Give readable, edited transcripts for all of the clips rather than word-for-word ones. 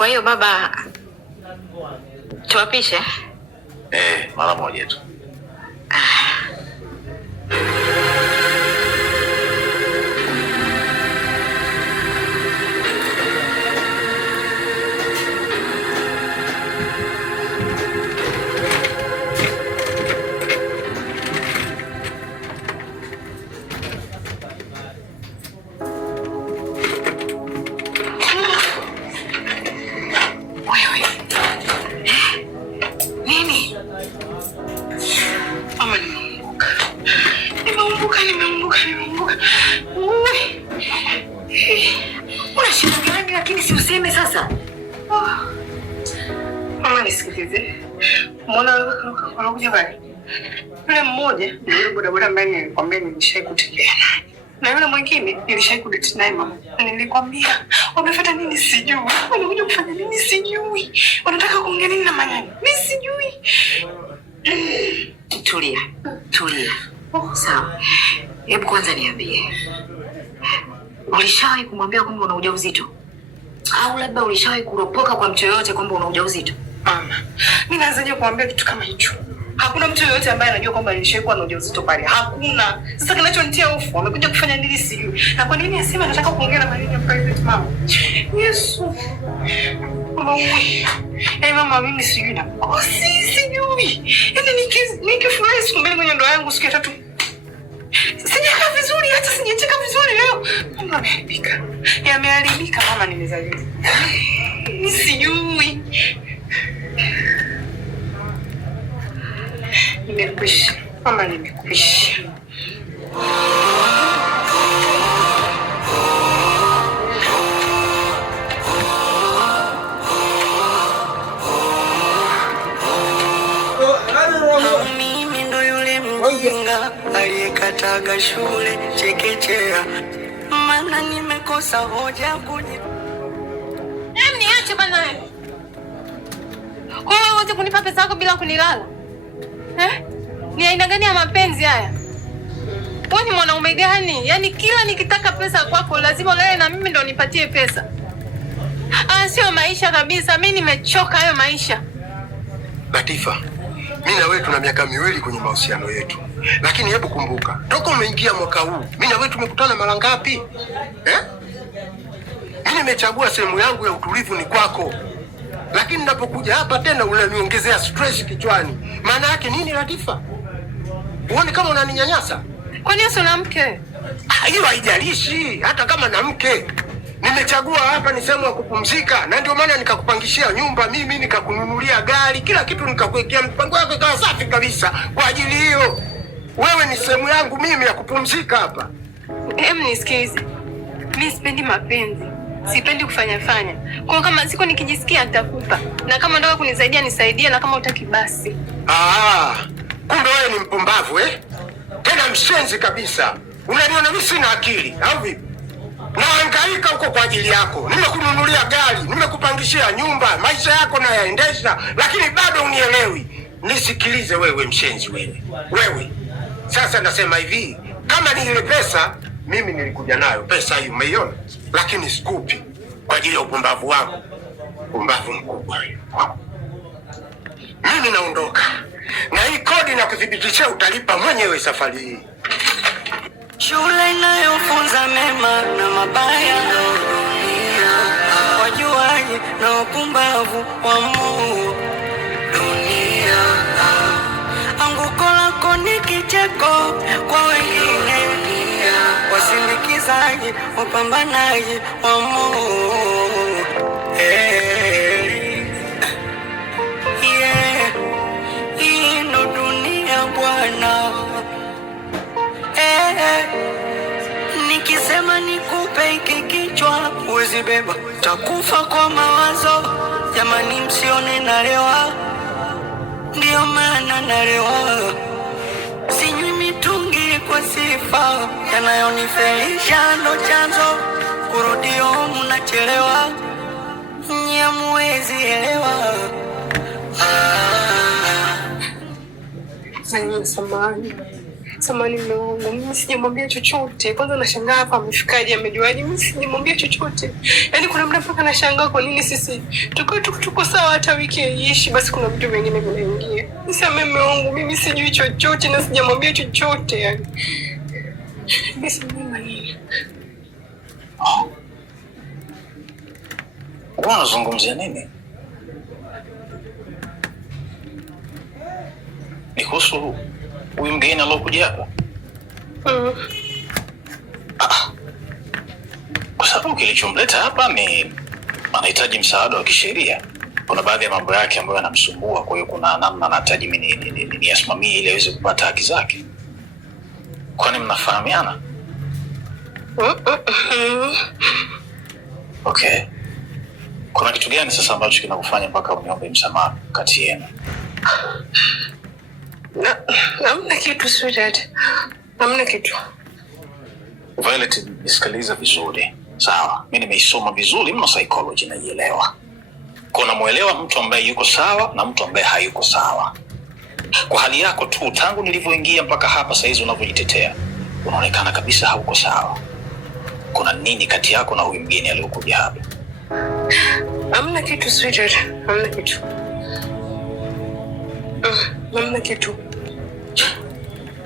Kwa hiyo baba, tuwapishe? Mara moja tu. Lakini si useme sasa. Mama nisikilize. Mbona wanakuja bali? Yule mmoja yule bodaboda ambaye nilikwambia nilishai kutekea naye. Na yule mwingine nilishai kudate naye mama. Nilikwambia wamefuata nini sijui. Wanakuja kufanya nini sijui. Wanataka kuongea nini na manyanya? Mimi sijui. Tulia. Sawa. Hebu kwanza niambie. Ulishawahi kumwambia kwamba una ujauzito? Au labda ulishawahi kuropoka kwa mtu yoyote kwamba una ujauzito? Mama, mimi naanzaje kuambia kitu kama hicho? Hakuna mtu yoyote ambaye anajua kwamba nilishaikuwa na ujauzito pale. Hakuna. Sasa kinachonitia hofu, wamekuja kufanya nini sijui. Na kwa nini asema nataka kuongea na Maria private mama? Yesu. Mama wewe. Mama mimi sijui na sijui. Yaani nikifurahi siku mbili kwenye ndoa yangu siku ya tatu. Sijakaa vizuri, hata sijacheka vizuri leo. Mama ameharibika. Yameharibika mama, nimezaliwa. Mimi sijui. Nimekwisha. Mama nimekwisha. Mimi ndo yule mjinga aliyekataga shule chekechea, maana nimekosa hoja kuji. Niache bana. Kwa hiyo wote kunipa pesa yako bila kunilala? Ni aina gani ya mapenzi haya? Wewe ni mwanaume gani? Yaani kila nikitaka pesa kwako lazima ulale na mimi ndo nipatie pesa. Sio maisha kabisa. Mimi nimechoka hayo maisha. Latifa, mimi na wewe tuna miaka miwili kwenye mahusiano yetu. Lakini hebu kumbuka, toka umeingia mwaka huu, mimi na wewe tumekutana mara ngapi? Mimi nimechagua sehemu yangu ya utulivu ni kwako. Lakini ninapokuja hapa tena unaniongezea stress kichwani. Maana yake nini Latifa? Uone kama unaninyanyasa? Kwani wewe una mke? Hiyo haijalishi, hata kama na mke. Nimechagua hapa ni sehemu ya kupumzika, na ndio maana nikakupangishia nyumba mimi, nikakununulia gari, kila kitu nikakuwekea mpango wako ikawa safi kabisa kwa ajili hiyo. Wewe ni sehemu yangu mimi ya kupumzika hapa. Nisikize. Mimi sipendi mapenzi. Sipendi kufanya. Kwa kama siku nikijisikia nitakupa. Na kama unataka kunisaidia nisaidie, na kama utaki basi. Kumbe wewe ni mpumbavu Tena mshenzi kabisa. Unaniona mimi sina akili au vipi? Nahangaika huko kwa ajili yako. Nimekununulia gari, nimekupangishia nyumba, maisha yako nayaendesha, lakini bado unielewi. Nisikilize wewe mshenzi wewe. Sasa nasema hivi, kama ni ile pesa mimi nilikuja nayo, pesa hiyo umeiona, lakini sikupi kwa ajili ya upumbavu wako. Upumbavu mkubwa. Mimi naondoka. Na hii kodi na kuthibitishia utalipa mwenyewe safari hii. Shule inayofunza mema na mabaya, wajuaji na wapumbavu wa Mungu. Dunia anguko lako ni kicheko kwa wengine, wasindikizaji, wapambanaji wa Mungu. Hii ndo dunia bwana. Nikisema nikupe hiki kichwa uwezi beba, takufa kwa mawazo. Jamani msione nalewa, ndio maana nalewa. Sinywi mitungi kwa sifa, yanayonifelisha ndo chanzo. Kurudio mnachelewa, nyamuwezi elewa. Samahani. Samahani mume wangu, mimi sijamwambia chochote. Kwanza nashangaa hapa amefikaje, amejuaje? Mimi sijamwambia chochote. Yaani kuna muda mpaka nashangaa kwa nini sisi tuko sawa hata wiki haiishi basi kuna vitu vingine vinaingia. Nisamehe mume wangu, mimi sijui chochote na sijamwambia chochote yani. Basi mimi unazungumzia nini? Ni kuhusu huyu mgeni alokuja hapa? Kwa sababu kilichomleta hapa ni anahitaji msaada wa kisheria. Kuna baadhi ya mambo yake ambayo yanamsumbua, kwa hiyo kuna namna anahitaji mimi niyasimamie ili aweze kupata haki zake. Kwani mnafahamiana? Okay. Kuna kitu gani sasa ambacho kinakufanya mpaka uniombe msamaha kati yenu? Hamna kitu sweetheart. Hamna kitu. Violet, nisikiliza vizuri. Sawa, mimi nimeisoma vizuri mno psychology na ielewa. Kuna muelewa mtu ambaye yuko sawa na mtu ambaye hayuko sawa. Kwa hali yako tu tangu nilivyoingia mpaka hapa sasa hizi unavyojitetea, unaonekana kabisa hauko sawa. Kuna nini kati yako na huyu mgeni aliyokuja hapa? Hamna kitu sweetheart. Hamna kitu. Hamna kitu.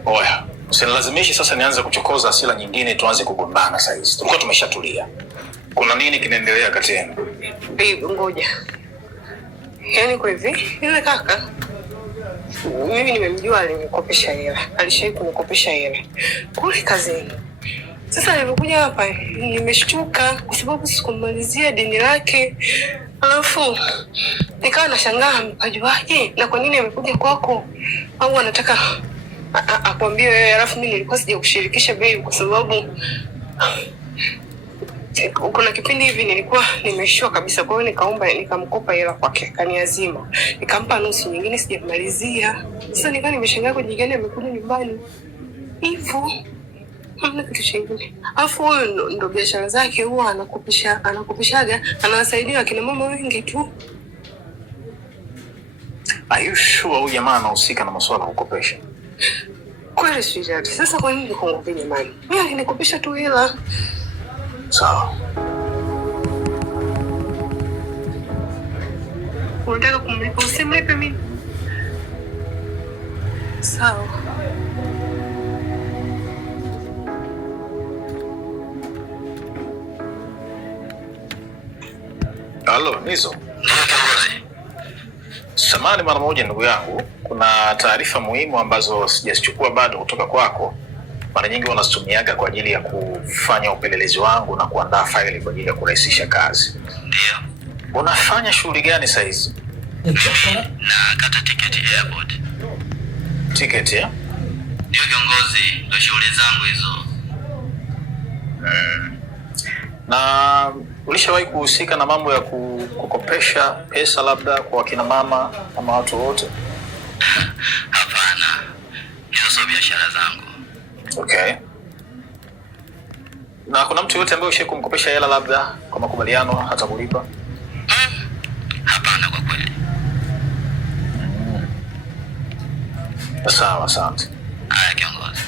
Oya, usinilazimishi sasa nianze kuchokoza hasira nyingine tuanze kugombana sasa hizi. Tulikuwa tumeshatulia. Kuna nini kinaendelea kati yenu? Babe, ngoja. Yaani kwa hivi, yule kaka mimi nimemjua, alinikopesha hela. Alishawahi kunikopesha hela kule kazini. Sasa nilipokuja hapa nimeshtuka kwa sababu sikumalizia deni lake. Alafu nikawa nashangaa mpajuaje na kwa nini amekuja kwako, au anataka akwambie wewe. Alafu mimi nilikuwa sija kushirikisha babe kwa sababu kuna kipindi hivi nilikuwa nimeshua kabisa, kwa hiyo nikaomba nikamkopa hela kwake kaniazima, nikampa nusu, nyingine sijamalizia. Sasa nikawa nimeshangaa kwa jigani amekuja nyumbani hivyo. Hamna kitu kingine. Alafu huyo ndo biashara zake, huwa anakopeshaga, anawasaidia akina mama wengi tu. Are you sure huyu jamaa anahusika na masuala ya kukopesha? Kweli sweetheart. Sasa kwa nini kuongea jamani? Mimi alinikopesha tu hela. Sawa. Unataka kumlipa, usimlipe mimi. Sawa. Halo, Nizo. Samahani mara moja ndugu yangu, kuna taarifa muhimu ambazo sijazichukua bado kutoka kwako. Mara nyingi wanazitumiaga kwa ajili ya kufanya upelelezi wangu na kuandaa faili kwa ajili ya kurahisisha kazi. Ndio. Unafanya shughuli gani sasa hizi? Mimi nakata tiketi airport. Tiketi ya? Ndio kiongozi, ndio shughuli zangu hizo. Na ulishawahi kuhusika na mambo ya kukopesha pesa labda kwa kina mama ama watu wote? Hapana. Hizo sio biashara zangu. Okay. Na kuna mtu yote ambaye ushawahi kumkopesha hela labda kwa makubaliano hata kulipa? Hapana kwa kweli. Sawa, asante. Haya kiongozi.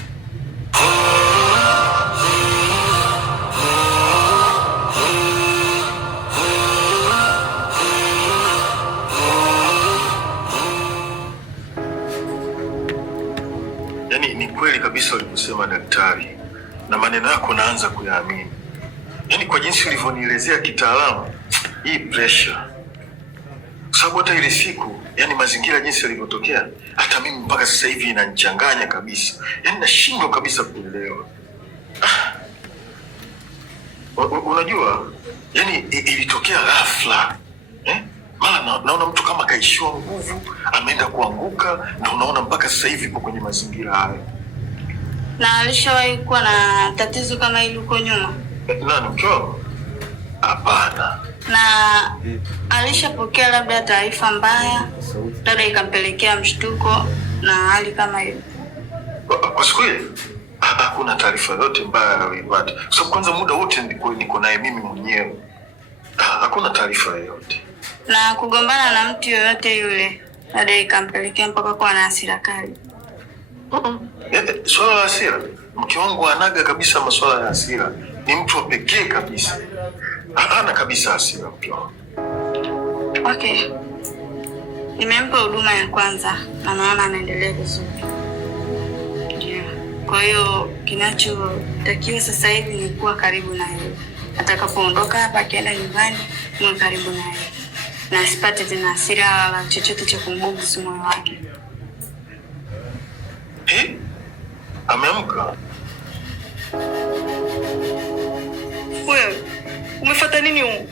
Yaani ni kweli kabisa ulivyosema daktari, na maneno yako naanza kuyaamini. Yaani kwa jinsi ulivyonielezea kitaalamu, hii pressure. Sababu hata ile siku, yaani mazingira jinsi yalivyotokea, hata mimi mpaka sasa hivi inanichanganya kabisa. Yaani nashindwa kabisa kuelewa. Unajua, yaani ilitokea ghafla. Maana naona mtu kama kaishiwa nguvu, ameenda kuanguka, na unaona mpaka sasa hivi yuko kwenye mazingira hayo. Na alishawahi kuwa na tatizo kama hili huko nyuma? Nani, mkeo? Hapana. Na alishapokea labda taarifa mbaya, labda ikampelekea mshtuko na hali kama hiyo? Kwa siku ile hakuna taarifa yote mbaya aliyoipata. Kwa sababu kwanza muda wote niko naye mimi mwenyewe. Hakuna taarifa yoyote. Na kugombana na mtu yoyote yule labda ikampelekea mpaka kuwa na hasira kali? Swala la hasira, mke wangu anaga kabisa masuala ya hasira. Ni mtu wa pekee kabisa. Hana kabisa hasira mke wangu. Okay. Nimempa huduma ya kwanza na naona anaendelea vizuri. Yeah. Kwa hiyo kinachotakiwa sasa hivi ni kuwa karibu na yeye. Atakapoondoka hapa akienda nyumbani, muwe karibu na yeye. Na asipate tena hasira wala chochote cha kumbuguzi moyo wake. Ameamka. Wewe umefuata nini huko?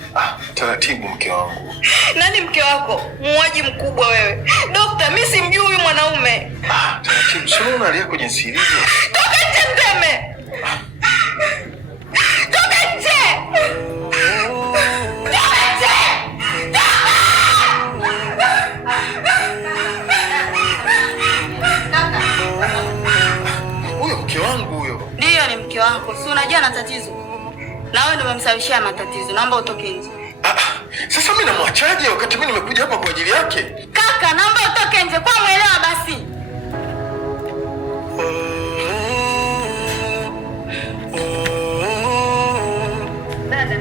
Taratibu mke wangu. Nani mke wako? Muuaji mkubwa wewe. Dokta, mimi simjui huyu mwanaume. Taratibu. Sio unalia kwenye siri. Toka nje Mteme. Toka nje. Toka nje. Huyo mke wangu huyo. Ndiyo ni mke wako. Si unajua ana tatizo. Na wewe ndio umemsababishia matatizo. Naomba utoke nje. Sasa mimi namwachaje wakati mimi nimekuja hapa kwa ajili yake? Kaka, naomba utoke nje. Kwa mwelewa basi. Dada.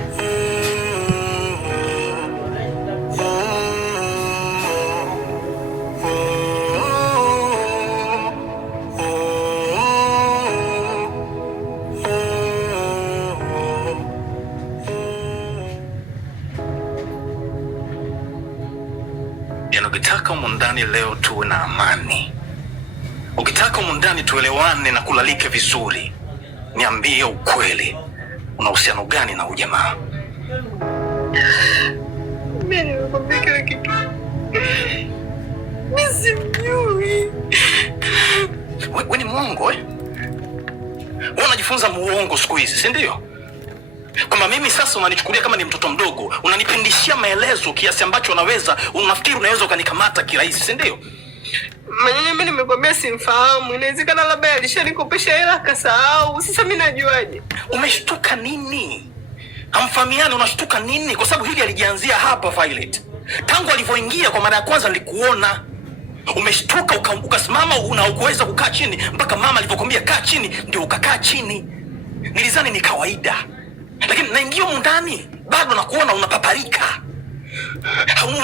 Ukitaka humu ndani leo tuwe na amani, ukitaka humu ndani tuelewane na kulalike vizuri, niambie ukweli, una uhusiano gani na ujamaa? Mimi nimekwambia kila kitu. Mimi simjui. Wewe ni mwongo eh? Wewe unajifunza muongo siku hizi, si ndio? Kwamba mimi sasa unanichukulia kama ni mtoto mdogo, unanipindishia maelezo kiasi ambacho unafikiri unaweza ukanikamata kirahisi, si ndio? Mimi nimekwambia simfahamu. Inawezekana labda alishanikopesha hela akasahau. Sasa mimi najuaje? Umeshtuka nini? Hamfahamiani, unashtuka nini? Kwa sababu hili alijianzia hapa Violet. Tangu alivyoingia kwa mara ya kwanza nilikuona. Umeshtuka ukasimama na ukuweza kukaa chini mpaka mama alivyokuambia kaa chini ndio ukakaa chini. Nilizani ni kawaida. Lakini naingia huko ndani bado nakuona unapaparika.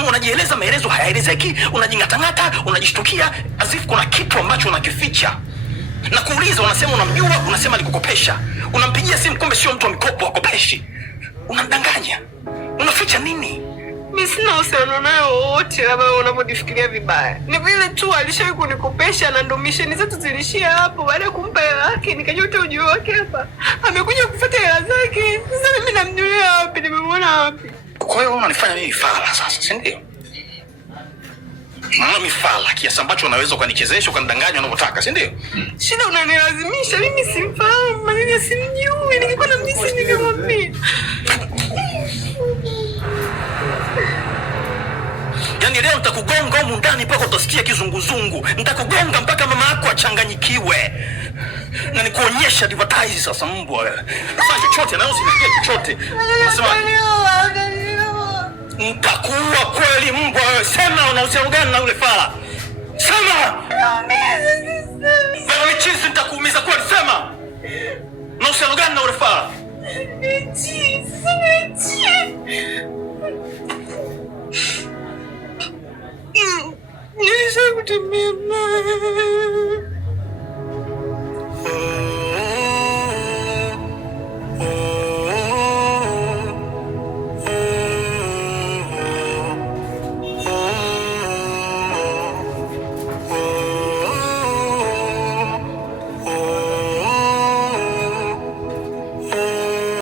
Unajieleza maelezo hayaelezeki, unajingatangata, unajishtukia as if kuna kitu ambacho unakificha. Na kuuliza unasema unamjua, unasema alikukopesha. Unampigia simu kumbe sio mtu wa mikopo akopeshi. Unamdanganya. Unaficha nini? Mimi sina uhusiano naye wote, labda unavyofikiria vibaya. Ni vile tu alishawahi kunikopesha na ndo misheni zetu zilishia hapo. Baada ya kumpa hela yake nikajua ujio wake hapa. Amekuja kufuata hela zake. Sasa mimi namjulia wapi? Nimemwona wapi? Kwa hiyo unanifanya mimi fala sasa, si ndio? Mimi fala kiasi ambacho unaweza ukanichezesha ukanidanganya unavyotaka, si ndio? Shida unanilazimisha, mimi simfahamu, mimi simjui. Ningekuwa na mjisi ningemwambia. Yaani leo nitakugonga humu ndani mpaka utasikia kizunguzungu. Nitakugonga mpaka mama yako achanganyikiwe. Na nikuonyesha advertise sasa mbwa wewe. Sasa chochote na usiniambie chochote. Unasema nitakuua kweli mbwa wewe. Sema una uhusiano gani na yule fala? Sema. Wewe ni chizi nitakuumiza kweli, sema. Una uhusiano gani na yule fala? Nilisha kutembea naye.